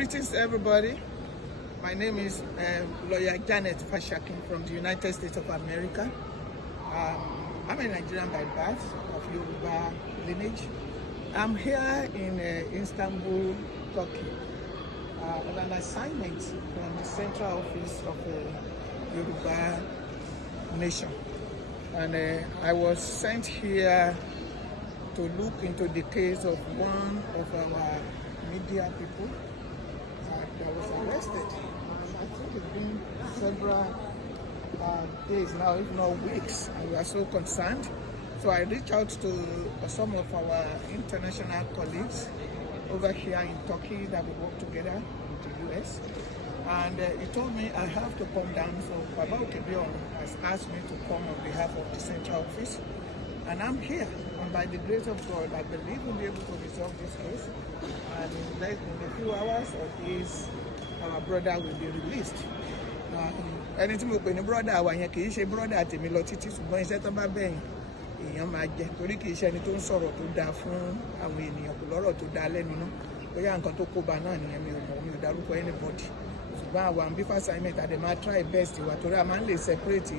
Greetings, everybody. My name is lawyer Janet Fasakin from the United States of America. I'm a Nigerian by birth, of Yoruba lineage. I'm here in Istanbul, Turkey, on an assignment from the Central Office of the Yoruba Nation. And I was sent here to look into the case of one of our media people that was arrested. I think it's been several days now, if not weeks, and we are so concerned. So I reached out to some of our international colleagues over here in Turkey that we work together with the US. And he told me I have to come down. So Baba Okebion has asked me to come on behalf of the Central Office. And I'm here. And by the grace of God, I believe we'll be able to resolve this case. And in a few hours or days, our brother will be released. Anything we pay brother, our brother tèmi lọ títí ṣùgbọ́n iṣẹ́ tán bá bẹ̀yìn èèyàn máa jẹ torí kì í ṣe ẹni tó ń sọ̀rọ̀ tó dáa fún àwọn ènìyàn kò lọ́rọ̀ tó dáa lẹ́nu náà bóyá nǹkan tó kóbá náà nìyẹn mi ò dárúkọ anybody ṣùgbọ́n àwa ń bí assignment àdè máa try best wa torí a máa ń lè separate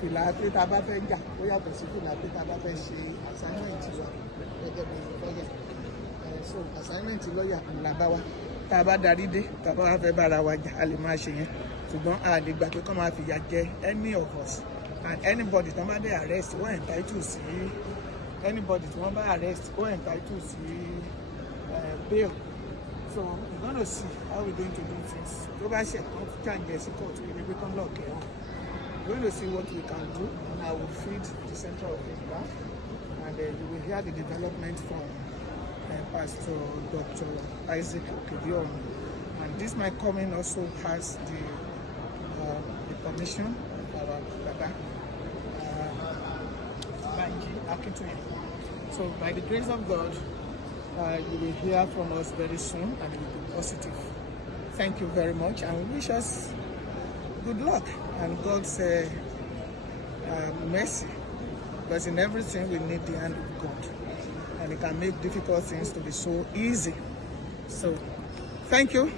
fìlà pé tá a bá fẹ́ jà ó yàtọ̀ sí fìlà pé tá a bá fẹ́ ṣe assignment wa gẹ́gẹ́ bí lọ́yà so assignment lọ́yà ńlá bá wa tá a bá darí dé tá a bá wá fẹ́ bára wa jà a lè máa ṣe yẹn ṣùgbọ́n a lè gbà pé kọ́ máa fìyà jẹ any of us and anybody tí wọ́n bá dé arrest wọ́n entitled sí anybody tí wọ́n bá arrest wọ́n entitled sí bail. So we're going to see how we're going to do things. Tó bá ṣe kàn jẹ́ sí court we will come lock here. We're going to see what we can do, and I will feed the Central Office back, and you will hear the development from Pastor Dr. Isaac Okebion. And this my coming also has the permission of our Baba Akintoye. So by the grace of God, you will hear from us very soon, and it will be positive. Thank you very much, and we wish us good luck and God's mercy, because in everything we need the hand of God, and it can make difficult things to be so easy. So thank you.